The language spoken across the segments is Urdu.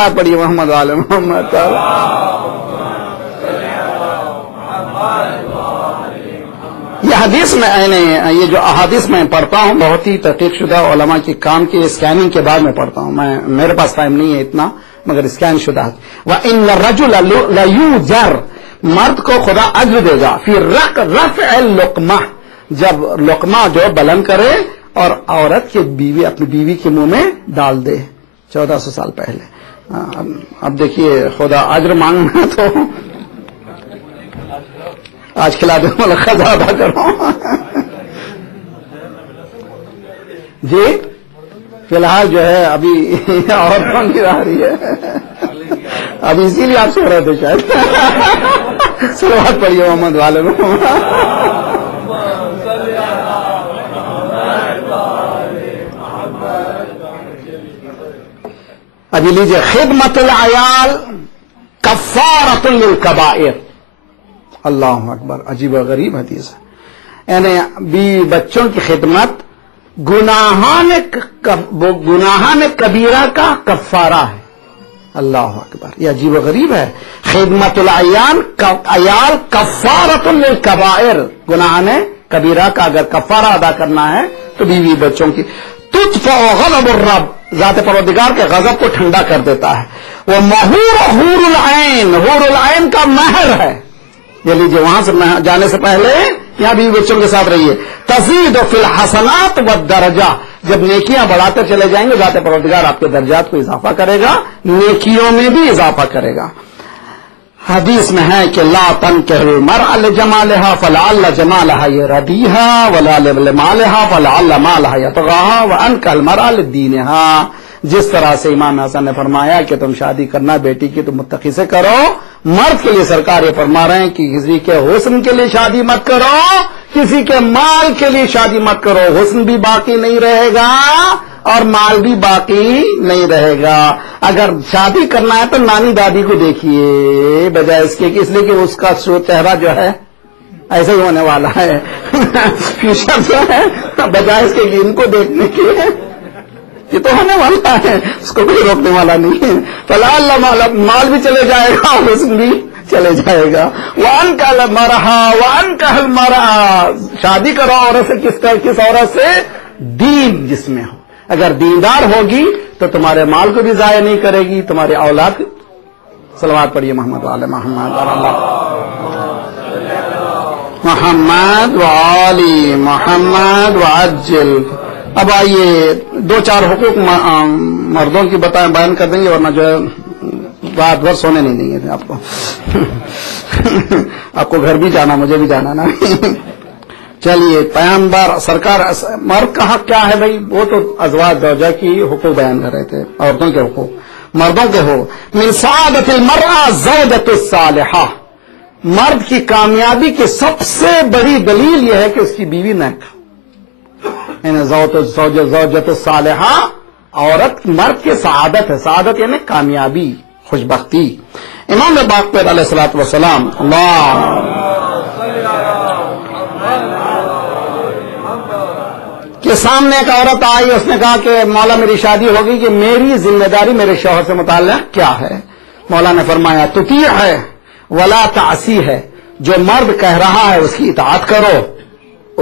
صلوات پڑھیے محمد والے محمد. یہ حدیث میں یہ جو احادیث میں پڑھتا ہوں بہت ہی تحقیق شدہ علماء کے کام کی اسکیننگ کے بعد میں پڑھتا ہوں. میرے پاس ٹائم نہیں ہے اتنا مگر اسکین شدہ. وَإِنَّ الرَّجُلَ لَيُوجَرْ مرد کو خدا اجر دے گا فی رفع اللقمہ جب لقمہ جو بلند کرے اور عورت کی بیوی اپنی بیوی کے منہ میں ڈال دے 1400 سال پہلے. اب دیکھیے خدا اجر مانگنا تو آج کھلا دوں والا خزا ادا کرو. جی فی الحال جو ہے ابھی عورتوں کی آ رہی ہے ابھی اسی لیے آپ سو رہے تھے شاید. صلوات پڑھیے محمد والے میں. ابھی لیجیے خدمت العیال کفارۃ للکبائر. اللہ اکبر عجیب و غریب حدیث ہے. یعنی بچوں کی خدمت گناہان کبیرہ کا کفارہ ہے. اللہ اکبر یہ عجیب و غریب ہے. خدمت العیال کفارۃ للکبائر گناہان کبیرہ کا اگر کفارہ ادا کرنا ہے تو بیوی بچوں کی. تدفع غضب الرب ذات پروردگار کے غضب کو ٹھنڈا کر دیتا ہے. وہ حور العین حور العین کا مہر ہے. یہ لیجیے وہاں سے جانے سے پہلے یہاں بھی بچوں کے ساتھ رہیے. تزید فی الحسنات والدرجہ جب نیکیاں بڑھاتے چلے جائیں گے ذات پروردگار آپ کے درجات کو اضافہ کرے گا نیکیوں میں بھی اضافہ کرے گا. حدیث میں ہے کہ لا تنکح المرأة لجمالها فلعل جمالها يرديها ولا لمالها فلعل مالها يطغاها وانکح المرأة لدینها. جس طرح سے امام حسن نے فرمایا کہ تم شادی کرنا بیٹی کی تو متقی سے کرو. مرد کے لیے سرکار یہ فرما رہے ہیں کہ کسی کے حسن کے لیے شادی مت کرو کسی کے مال کے لیے شادی مت کرو. حسن بھی باقی نہیں رہے گا اور مال بھی باقی نہیں رہے گا. اگر شادی کرنا ہے تو نانی دادی کو دیکھیے بجائے اس کے اس لیے کہ اس کا چہرہ جو ہے ایسا ہی ہونے والا ہے. فیوچر جو ہے بجائے اس کے ان کو دیکھنے کے یہ تو ہونے والا ہے اس کو کوئی روکنے والا نہیں ہے. فلا اللہ مال بھی چلے جائے گا اور حسن بھی چلے جائے گا. وانکح المرأة شادی کرو عورت سے کس عورت سے دین جس میں ہو. اگر دیندار ہوگی تو تمہارے مال کو بھی ضائع نہیں کرے گی تمہارے اولاد. صلوات پڑھیے محمد وعلی محمد محمد وعلی محمد وعجل. اب آئیے 2-4 حقوق مردوں کی بیان کر دیں گے ورنہ جو ہے رات بھر سونے نہیں دیں گے آپ کو. آپ کو گھر بھی جانا مجھے بھی جانا نا. چلیے پیغمبر سرکار مرد کا حق کیا ہے بھائی وہ تو ازواج زوجہ کی حقوق بیان کر رہے تھے. عورتوں کے حقوق مردوں کے ہو. من سعادت المرأة زوجۃ الصالحہ مرد کی کامیابی کی سب سے بڑی دلیل یہ ہے کہ اس کی بیوی نیک. زوجۃ الصالحہ عورت مرد کی سعادت ہے. سعادت یعنی کامیابی خوشبختی. امام باقر علیہ الصلوۃ والسلام کے سامنے ایک عورت آئی اس نے کہا کہ مولا میری شادی ہوگی کہ میری ذمہ داری میرے شوہر سے متعلق کیا ہے. مولا نے فرمایا تطیع ہے ولا تعصی ہے. جو مرد کہہ رہا ہے اس کی اطاعت کرو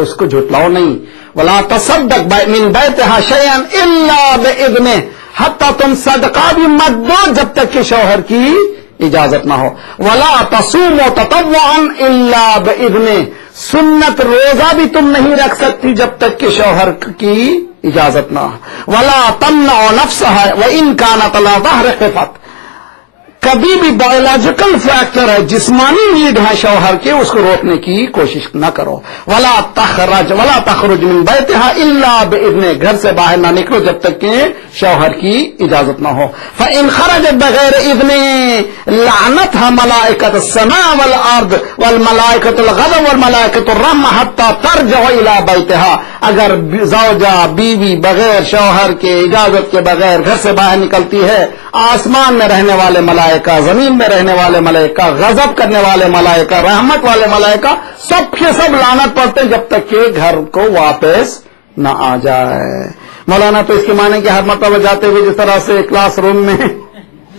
اس کو جھٹلاؤ نہیں. ولا تصدق من بیتها شیئا الا باذنہ حتیٰ تم صدقہ بھی مت دو جب تک کہ شوہر کی اجازت نہ ہو. ولا تصوموا تطوعا الا باذنہ سنت روزہ بھی تم نہیں رکھ سکتی جب تک کہ شوہر کی اجازت نہ ہو. ولا تمنع نفسها وان كانت على ظهر خفت کبھی بھی بایولوجیکل فیکٹر ہے جسمانی نیڈ ہے شوہر کے اس کو روکنے کی کوشش نہ کرو. ولا تخرج من بیتها الا باذنہ گھر سے باہر نہ نکلو جب تک کہ شوہر کی اجازت نہ ہو. فان خرجت بغیر اذن لعنتها ملائکۃ السماء والارض والملائکۃ الغضب والملائکۃ الرحم حتى ترجع الى بیتها اگر زوجہ بیوی بغیر شوہر کے اجازت کے بغیر گھر سے باہر نکلتی ہے آسمان میں رہنے والے ملائکہ زمین میں رہنے والے ملائکہ غضب کرنے والے ملائکہ رحمت والے ملائکہ سب کے سب لعنت پڑتے جب تک کہ گھر کو واپس نہ آ جائے. مولانا تو اس کے معنی کہ ہر مرتبہ جاتے ہوئے جس طرح سے کلاس روم میں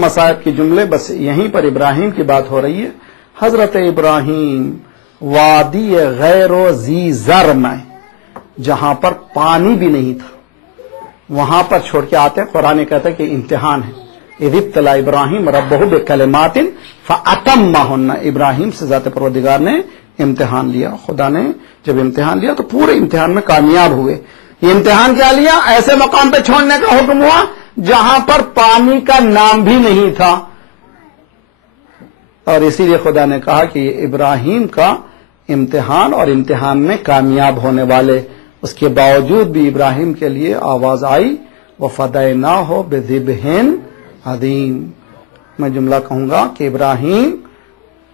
مصائب کے جملے بس یہیں پر ابراہیم کی بات ہو رہی ہے. حضرت ابراہیم وادی غیر و ذی زر میں جہاں پر پانی بھی نہیں تھا وہاں پر چھوڑ کے آتے ہیں. قرآن کہتا ہے کہ امتحان ہے. اذ ابتلی ابراہیم ربہ بکلمات فاتمہن. ابراہیم سے ذات پروردگار نے امتحان لیا. خدا نے جب امتحان لیا تو پورے امتحان میں کامیاب ہوئے. یہ امتحان کیا لیا؟ ایسے مقام پہ چھوڑنے کا حکم ہوا جہاں پر پانی کا نام بھی نہیں تھا. اور اسی لیے خدا نے کہا کہ یہ ابراہیم کا امتحان اور امتحان میں کامیاب ہونے والے. اس کے باوجود بھی ابراہیم کے لیے آواز آئی وَفَدَيْنَاهُ بِذِبْحٍ عَظِيمٍ. میں جملہ کہوں گا کہ ابراہیم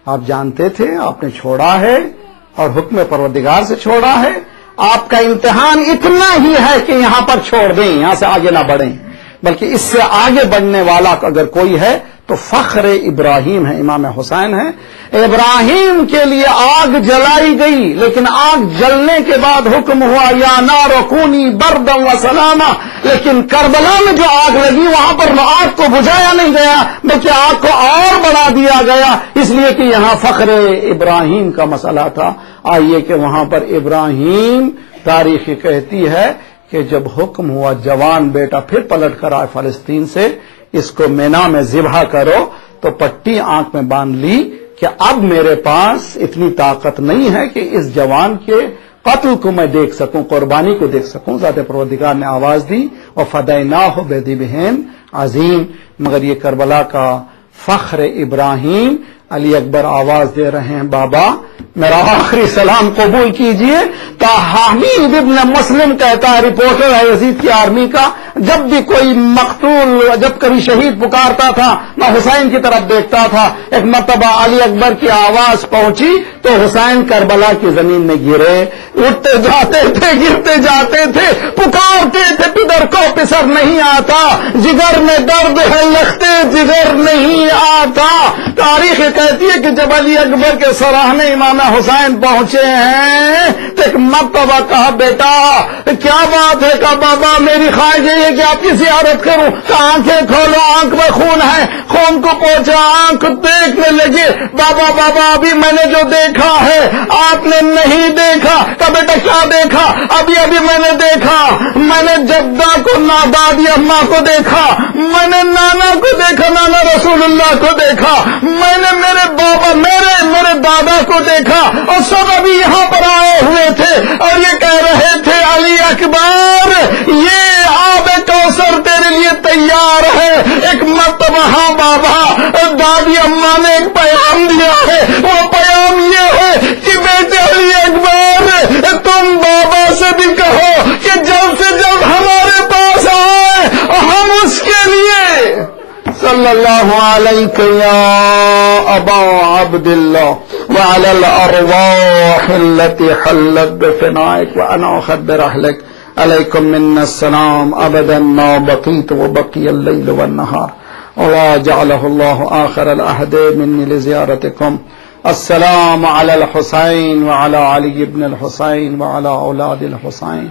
آپ جانتے تھے آپ نے چھوڑا ہے اور حکم پروردگار سے چھوڑا ہے. آپ کا امتحان اتنا ہی ہے کہ یہاں پر چھوڑ دیں, یہاں سے آگے نہ بڑھیں, بلکہ اس سے آگے بڑھنے والا اگر کوئی ہے تو فخر ابراہیم ہے, امام حسین ہے. ابراہیم کے لیے آگ جلائی گئی لیکن آگ جلنے کے بعد حکم ہوا یا نار کونی بردا وسلاما. لیکن کربلا میں جو آگ لگی وہاں پر آگ کو بجھایا نہیں گیا بلکہ آگ کو اور بڑھا دیا گیا, اس لیے کہ یہاں فخر ابراہیم کا مسئلہ تھا. آئیے کہ وہاں پر ابراہیم تاریخ کہتی ہے کہ جب حکم ہوا جوان بیٹا پھر پلٹ کر آئے فلسطین سے, اس کو مینا میں ذبح کرو, تو پٹی آنکھ میں باندھ لی کہ اب میرے پاس اتنی طاقت نہیں ہے کہ اس جوان کے قتل کو میں دیکھ سکوں, قربانی کو دیکھ سکوں. ذات پروردگار نے آواز دی وَفَدَيْنَاهُ بِذِبْحٍ عَظِيمٍ. مگر یہ کربلا کا فخر ابراہیم. علی اکبر آواز دے رہے ہیں بابا میرا آخری سلام قبول کیجئے. حمید ابن مسلم کہتا ہے, رپورٹر ہے یزید کی آرمی کا, جب بھی کوئی مقتول جب کبھی شہید پکارتا تھا میں حسین کی طرف دیکھتا تھا. ایک مرتبہ علی اکبر کی آواز پہنچی تو حسین کربلا کی زمین میں گرے, اٹھتے جاتے تھے گرتے جاتے تھے, پکارتے تھے پدر کو پسر نہیں آتا, جگر میں درد ہے لگتے جگر نہیں آتا. تاریخ کہتی ہے کہ جب علی اکبر کے سراہنے امام حسین پہنچے ہیں تو ایک مرتبہ کہا بیٹا کیا بات ہے, کہا بابا میری خواہش یہ ہے کہ آپ کی زیارت کروں. کہا آنکھیں کھولو, آنکھ میں خون ہے, خون کو پوچھا, آنکھ دیکھنے لگے. بابا بابا ابھی میں نے جو دیکھا ہے آپ نے نہیں دیکھا. کہا بیٹا کیا دیکھا؟ ابھی ابھی میں نے دیکھا, میں نے جدہ کو دادی اماں کو دیکھا, میں نے نانا کو دیکھا, نانا رسول اللہ کو دیکھا, میں نے میرے بابا میرے دادا کو دیکھا, اور سب ابھی یہاں پر آئے ہوئے تھے اور یہ کہہ رہے تھے علی اکبر یہ آب کوثر تیرے لیے تیار ہے. ایک مرتبہ ہاں بابا دادی اماں نے ایک پیغام دیا ہے, وہ پیغام یہ ہے کہ بیٹے علی اکبر تم بابا سے بھی کہو کہ جلد سے جلد ہمارے پاس آئے, ہم اس کے لیے صلی اللہ علیہ یا ابا عبداللہ وعلى الارواح التي حلت بفنائك وانا اخبر اهلك عليكم منا السلام ابدا ما بقيت وبقي الليل والنهار ولا جعله الله آخر العهد مني لزيارتكم. السلام على الحسين وعلى علي بن الحسين وعلى اولاد الحسين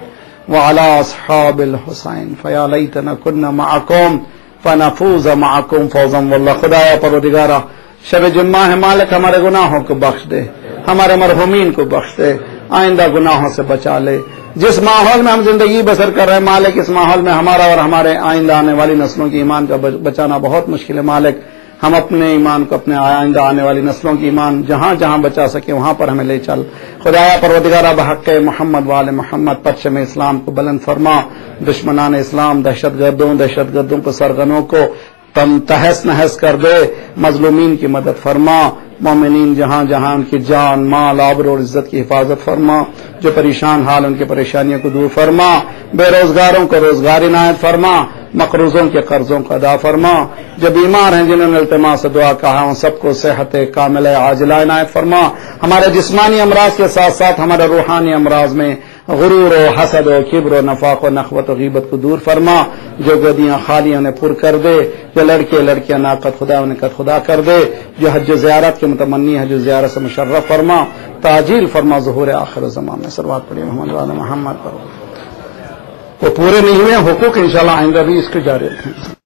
وعلى اصحاب الحسين فيا ليتنا كنا معكم فنفوز معكم فوزا والله. خدایا پروردگارا شب جمعہ ہے, مالک ہمارے گناہوں کو بخش دے, ہمارے مرحومین کو بخش دے, آئندہ گناہوں سے بچا لے. جس ماحول میں ہم زندگی بسر کر رہے ہیں مالک اس ماحول میں ہمارا اور ہمارے آئندہ آنے والی نسلوں کی ایمان کا بچانا بہت مشکل ہے. مالک ہم اپنے ایمان کو اپنے آئندہ آنے والی نسلوں کی ایمان جہاں جہاں بچا سکے وہاں پر ہمیں لے چل. خدایا پروردگارہ بحق محمد وآل محمد پرچم اسلام کو بلند فرما, دشمنان اسلام دہشت گردوں کو سرغنوں کو تم تہس نہس کر دے, مظلومین کی مدد فرما, مومنین جہاں جہاں ان کی جان مال آبرو اور عزت کی حفاظت فرما, جو پریشان حال ان کی پریشانیوں کو دور فرما, بے روزگاروں کو روزگار عنایت فرما, مقروضوں کے قرضوں کو ادا فرما, جو بیمار ہیں جنہوں نے التماس سے دعا کہا ان سب کو صحت کاملہ عاجلہ عنایت فرما. ہمارے جسمانی امراض کے ساتھ ساتھ ہمارے روحانی امراض میں غرور و حسد و کبر و نفاق و نخوت و غیبت کو دور فرما, جو گدیاں خالی انہیں پر کر دے, جو لڑکے لڑکیاں ناقد خدا انہیں قد خدا کر دے, جو حج و زیارت کے متمنی حج و زیارت سے مشرف فرما, تعجیل فرما ظہور آخر زمان میں. صلوات پڑھیے محمد وعلی محمد پر. وہ پورے نہیں ہوئے حقوق انشاءاللہ آئندہ بھی اس کو جاری رکھیں.